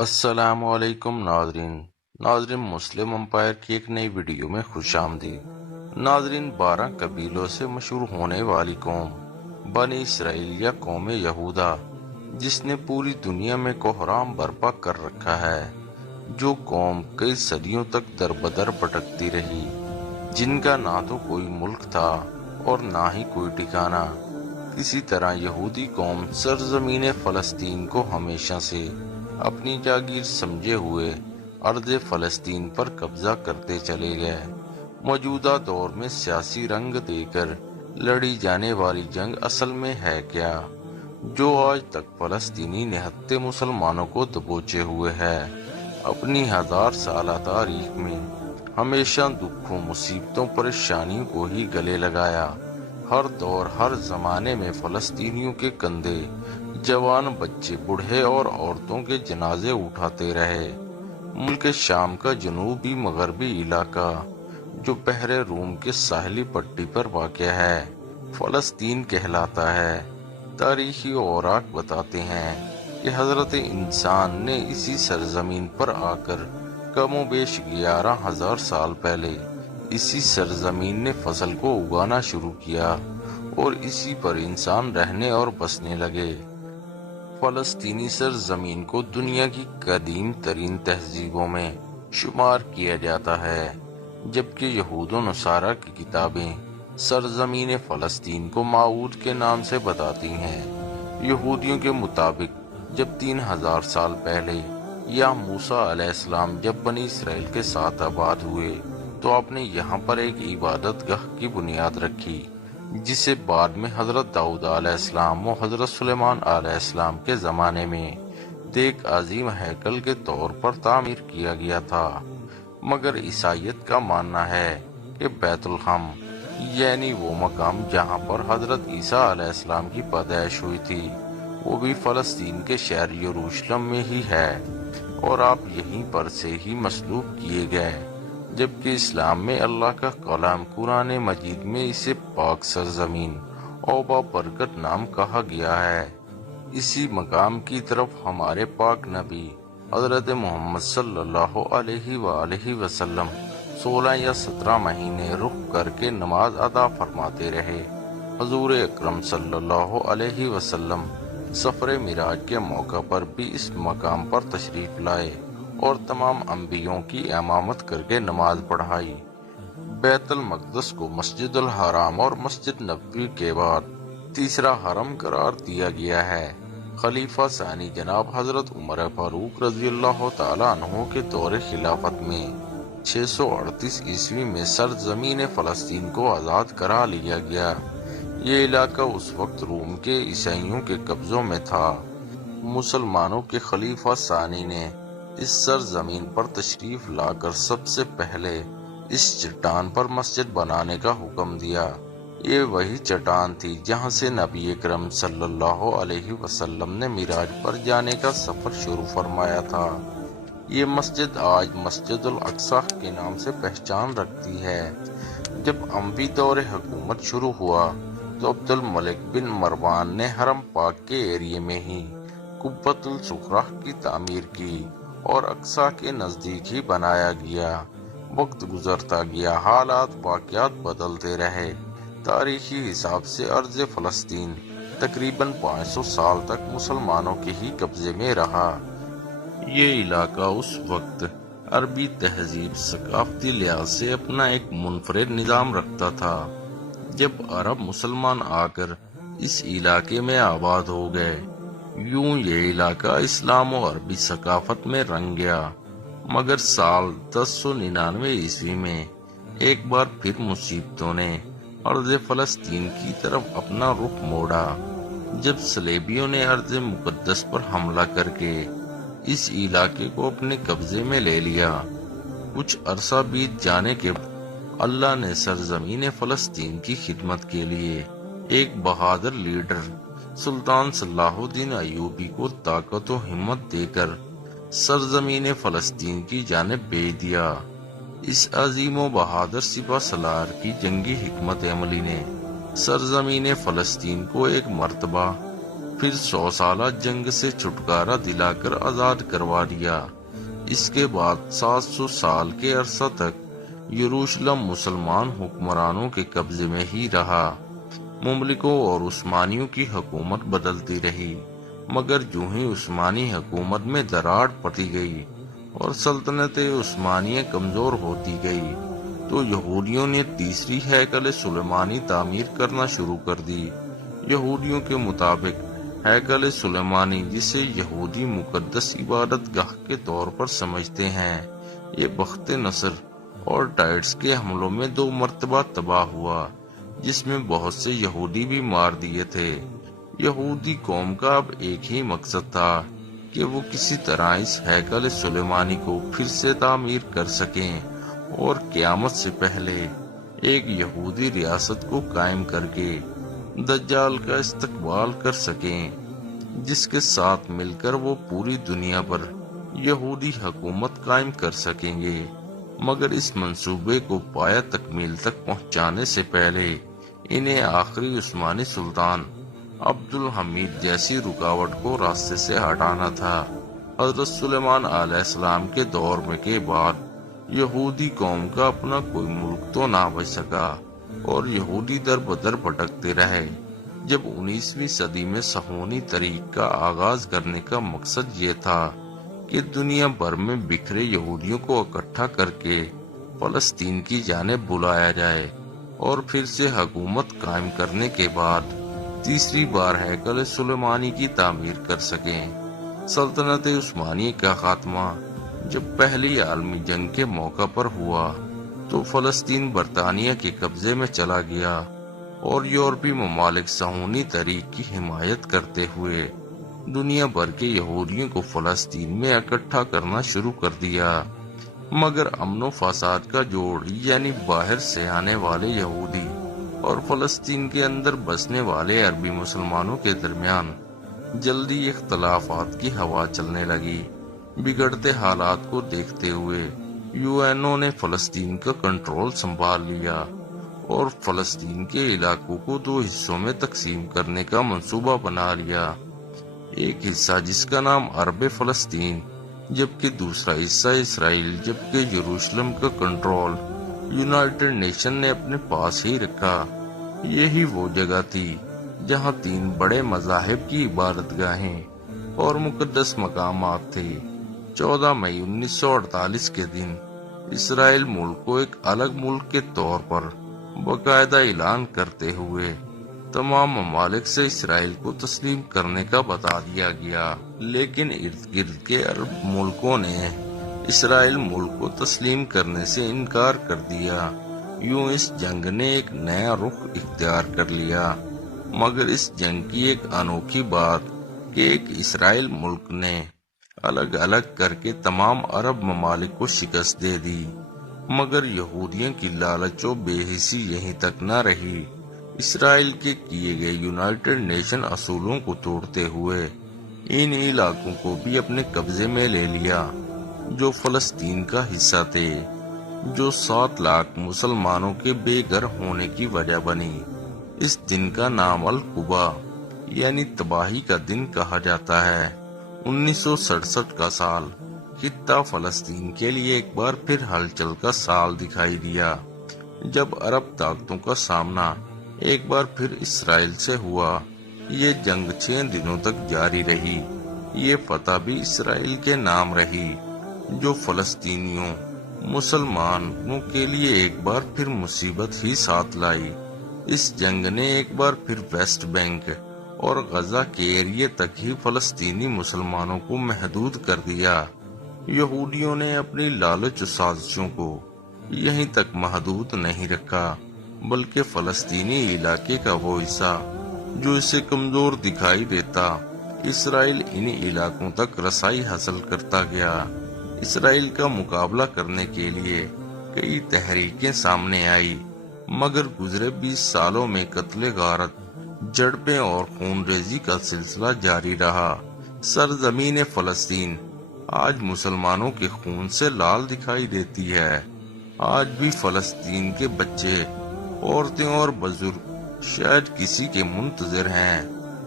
السلام علیکم ناظرین مسلم امپائر کی ایک نئی ویڈیو میں خوش آمدید۔ ناظرین، 12 قبیلوں سے مشہور ہونے والی قوم بنی اسرائیل یا قوم یہودا، جس نے پوری دنیا میں کوحرام برپا کر رکھا ہے، جو قوم کئی صدیوں تک در بدر بھٹکتی رہی، جن کا نہ تو کوئی ملک تھا اور نہ ہی کوئی ٹھکانہ۔ کسی طرح یہودی قوم سرزمین فلسطین کو ہمیشہ سے اپنی جاگیر سمجھے ہوئے ارض فلسطین پر قبضہ کرتے چلے گئے۔ موجودہ دور میں سیاسی رنگ دے کر لڑی جانے والی جنگ اصل میں ہے کیا، جو آج تک فلسطینی نہتے مسلمانوں کو دبوچے ہوئے ہے؟ اپنی 1000 سالہ تاریخ میں ہمیشہ دکھوں، مصیبتوں، پریشانیوں کو ہی گلے لگایا۔ ہر دور، ہر زمانے میں فلسطینیوں کے کندھے جوان، بچے، بوڑھے اور عورتوں کے جنازے اٹھاتے رہے۔ ملک شام کا جنوبی مغربی علاقہ، جو بحر روم کے ساحلی پٹی پر واقع ہے، فلسطین کہلاتا ہے۔ تاریخی اوراق بتاتے ہیں کہ حضرت انسان نے اسی سرزمین پر آ کر کم و بیش 11,000 سال پہلے اسی سرزمین نے فصل کو اگانا شروع کیا اور اسی پر انسان رہنے اور بسنے لگے۔ فلسطینی سرزمین کو دنیا کی قدیم ترین تہذیبوں میں شمار کیا جاتا ہے، جبکہ یہود و نصارہ کی کتابیں سرزمین فلسطین کو معود کے نام سے بتاتی ہیں۔ یہودیوں کے مطابق جب 3000 سال پہلے یا موسیٰ علیہ السلام جب بنی اسرائیل کے ساتھ آباد ہوئے تو آپ نے یہاں پر ایک عبادت گاہ کی بنیاد رکھی، جسے بعد میں حضرت داؤد علیہ السلام و حضرت سلیمان علیہ السلام کے زمانے میں ایک عظیم ہیکل کے طور پر تعمیر کیا گیا تھا۔ مگر عیسائیت کا ماننا ہے کہ بیت الحم، یعنی وہ مقام جہاں پر حضرت عیسیٰ علیہ السلام کی پیدائش ہوئی تھی، وہ بھی فلسطین کے شہر یروشلم میں ہی ہے اور آپ یہیں پر سے ہی مصلوب کیے گئے، جبکہ اسلام میں اللہ کا کلام قرآن مجید میں اسے پاک سرزمین اور بابرکت نام کہا گیا ہے۔ اسی مقام کی طرف ہمارے پاک نبی حضرت محمد صلی اللہ علیہ وآلہ وسلم 16 یا 17 مہینے رخ کر کے نماز ادا فرماتے رہے۔ حضور اکرم صلی اللہ علیہ وسلم سفر معراج کے موقع پر بھی اس مقام پر تشریف لائے اور تمام انبیوں کی امامت کر کے نماز پڑھائی۔ بیت المقدس کو مسجد الحرام اور مسجد نبوی کے بعد تیسرا حرم قرار دیا گیا ہے۔ خلیفہ ثانی جناب حضرت عمر فاروق رضی اللہ تعالیٰ عنہ کے دور خلافت میں 638 عیسوی میں سرزمین فلسطین کو آزاد کرا لیا گیا۔ یہ علاقہ اس وقت روم کے عیسائیوں کے قبضوں میں تھا۔ مسلمانوں کے خلیفہ ثانی نے اس سرزمین پر تشریف لا کر سب سے پہلے اس چٹان پر مسجد بنانے کا حکم دیا۔ یہ وہی چٹان تھی جہاں سے نبی اکرم صلی اللہ علیہ وسلم نے معراج پر جانے کا سفر شروع فرمایا تھا۔ یہ مسجد آج مسجد الاقصیٰ کے نام سے پہچان رکھتی ہے۔ جب اموی دور حکومت شروع ہوا تو عبد الملک بن مروان نے حرم پاک کے ایریے میں ہی قبۃ الصخرہ کی تعمیر کی اور اقصیٰ کے نزدیک ہی بنایا گیا۔ وقت گزرتا گیا، حالات، واقعات بدلتے رہے۔ تاریخی حساب سے ارض فلسطین تقریباً 500 سال تک مسلمانوں کے ہی قبضے میں رہا۔ یہ علاقہ اس وقت عربی تہذیب، ثقافتی لحاظ سے اپنا ایک منفرد نظام رکھتا تھا۔ جب عرب مسلمان آ کر اس علاقے میں آباد ہو گئے، یوں یہ علاقہ اسلام و عربی ثقافت میں رنگ گیا۔ مگر سال 1099 عیسوی میں ایک بار پھر مصیبتوں نے ارض فلسطین کی طرف اپنا رخ موڑا، جب صلیبیوں نے ارض مقدس پر حملہ کر کے اس علاقے کو اپنے قبضے میں لے لیا۔ کچھ عرصہ بیت جانے کے بعد اللہ نے سرزمین فلسطین کی خدمت کے لیے ایک بہادر لیڈر سلطان صلاح الدین ایوبی کو طاقت و ہمت دے کر سرزمین فلسطین کی جانب بھیج دیا۔ اس عظیم و بہادر سپہ سالار کی جنگی حکمت عملی نے سرزمین فلسطین کو ایک مرتبہ پھر 100 سالہ جنگ سے چھٹکارا دلا کر آزاد کروا دیا۔ اس کے بعد 700 سال کے عرصہ تک یروشلم مسلمان حکمرانوں کے قبضے میں ہی رہا۔ مملکوں اور عثمانیوں کی حکومت بدلتی رہی، مگر جو ہی عثمانی حکومت میں دراڑ پڑتی گئی اور سلطنت عثمانیہ کمزور ہوتی گئی تو یہودیوں نے تیسری ہیکل سلیمانی تعمیر کرنا شروع کر دی۔ یہودیوں کے مطابق ہیکل سلیمانی، جسے یہودی مقدس عبادت گاہ کے طور پر سمجھتے ہیں، یہ بخت نصر اور ٹائٹس کے حملوں میں 2 مرتبہ تباہ ہوا، جس میں بہت سے یہودی بھی مار دیے تھے۔ یہودی قوم کا اب ایک ہی مقصد تھا کہ وہ کسی طرح اس ہیکل سلیمانی کو پھر سے تعمیر کر سکیں اور قیامت سے پہلے ایک یہودی ریاست کو قائم کر کے دجال کا استقبال کر سکیں، جس کے ساتھ مل کر وہ پوری دنیا پر یہودی حکومت قائم کر سکیں گے۔ مگر اس منصوبے کو پایہ تکمیل تک پہنچانے سے پہلے انہیں آخری عثمانی سلطان عبد الحمید جیسی رکاوٹ کو راستے سے ہٹانا تھا۔ حضرت سلیمان علیہ السلام کے دور میں کے بعد یہودی قوم کا اپنا کوئی ملک تو نہ بچ سکا اور یہودی در بدر بھٹکتے رہے۔ جب 19ویں صدی میں صہیونی طریق کا آغاز کرنے کا مقصد یہ تھا کہ دنیا بھر میں بکھرے یہودیوں کو اکٹھا کر کے فلسطین کی جانب بلایا جائے اور پھر سے حکومت قائم کرنے کے بعد تیسری بار ہیکل سلیمانی کی تعمیر کر سکیں۔ سلطنت عثمانیہ کا خاتمہ جب پہلی عالمی جنگ کے موقع پر ہوا تو فلسطین برطانیہ کے قبضے میں چلا گیا اور یورپی ممالک صہیونی طریق کی حمایت کرتے ہوئے دنیا بھر کے یہودیوں کو فلسطین میں اکٹھا کرنا شروع کر دیا۔ مگر امن و فساد کا جوڑ، یعنی باہر سے آنے والے یہودی اور فلسطین کے اندر بسنے والے عربی مسلمانوں کے درمیان جلدی اختلافات کی ہوا چلنے لگی۔ بگڑتے حالات کو دیکھتے ہوئے UN نے فلسطین کا کنٹرول سنبھال لیا اور فلسطین کے علاقوں کو 2 حصوں میں تقسیم کرنے کا منصوبہ بنا لیا۔ ایک حصہ جس کا نام عرب فلسطین، جبکہ دوسرا حصہ اسرائیل، جبکہ یروشلم کا کنٹرول یونائٹڈ نیشن نے اپنے پاس ہی رکھا۔ یہی وہ جگہ تھی جہاں 3 بڑے مذاہب کی عبادت گاہیں اور مقدس مقامات تھے۔ 14 مئی 1948 کے دن اسرائیل ملک کو ایک الگ ملک کے طور پر باقاعدہ اعلان کرتے ہوئے تمام ممالک سے اسرائیل کو تسلیم کرنے کا بتا دیا گیا، لیکن ارد گرد کے عرب ملکوں نے اسرائیل ملک کو تسلیم کرنے سے انکار کر دیا۔ یوں اس جنگ نے ایک نیا رخ اختیار کر لیا۔ مگر اس جنگ کی ایک انوکھی بات کہ ایک اسرائیل ملک نے الگ الگ کر کے تمام عرب ممالک کو شکست دے دی۔ مگر یہودیوں کی لالچ و بے حسی یہیں تک نہ رہی۔ اسرائیل کے کیے گئے یونائٹڈ نیشن اصولوں کو توڑتے ہوئے ان علاقوں کو بھی اپنے قبضے میں لے لیا جو فلسطین کا حصہ تھے، جو 7 لاکھ مسلمانوں کے بے گھر ہونے کی وجہ بنی۔ اس دن کا نام القبا یعنی تباہی کا دن کہا جاتا ہے۔ 1967 کا سال خطہ فلسطین کے لیے ایک بار پھر ہلچل کا سال دکھائی دیا، جب عرب طاقتوں کا سامنا ایک بار پھر اسرائیل سے ہوا۔ یہ جنگ 6 دنوں تک جاری رہی۔ یہ فتح بھی اسرائیل کے نام رہی، جو فلسطینیوں مسلمانوں کے لیے ایک بار پھر مصیبت ہی ساتھ لائی۔ اس جنگ نے ایک بار پھر ویسٹ بینک اور غزہ کے ایریے تک ہی فلسطینی مسلمانوں کو محدود کر دیا۔ یہودیوں نے اپنی لالچ و سازشوں کو یہیں تک محدود نہیں رکھا، بلکہ فلسطینی علاقے کا وہ حصہ جو اسے کمزور دکھائی دیتا، اسرائیل ان علاقوں تک رسائی حاصل کرتا گیا۔ اسرائیل کا مقابلہ کرنے کے لیے کئی تحریکیں سامنے آئی، مگر گزرے 20 سالوں میں قتل غارت، جھڑپیں اور خون ریزی کا سلسلہ جاری رہا۔ سرزمین فلسطین آج مسلمانوں کے خون سے لال دکھائی دیتی ہے۔ آج بھی فلسطین کے بچے، عورتیں اور بزرگ شاید کسی کے منتظر ہیں۔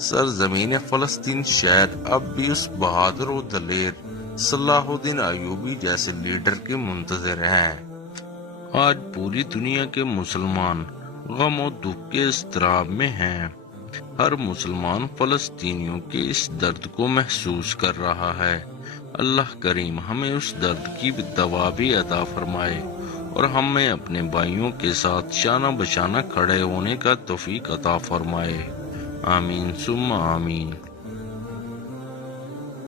سرزمین فلسطین شاید اب بھی اس بہادر و دلیر صلاح الدین ایوبی جیسے لیڈر کے منتظر ہیں۔ آج پوری دنیا کے مسلمان غم و دکھ کے اضطراب میں ہیں۔ ہر مسلمان فلسطینیوں کے اس درد کو محسوس کر رہا ہے۔ اللہ کریم ہمیں اس درد کی دوا بھی عطا فرمائے اور ہمیں اپنے بھائیوں کے ساتھ شانہ بشانہ کھڑے ہونے کا توفیق عطا فرمائے۔ آمین ثم آمین۔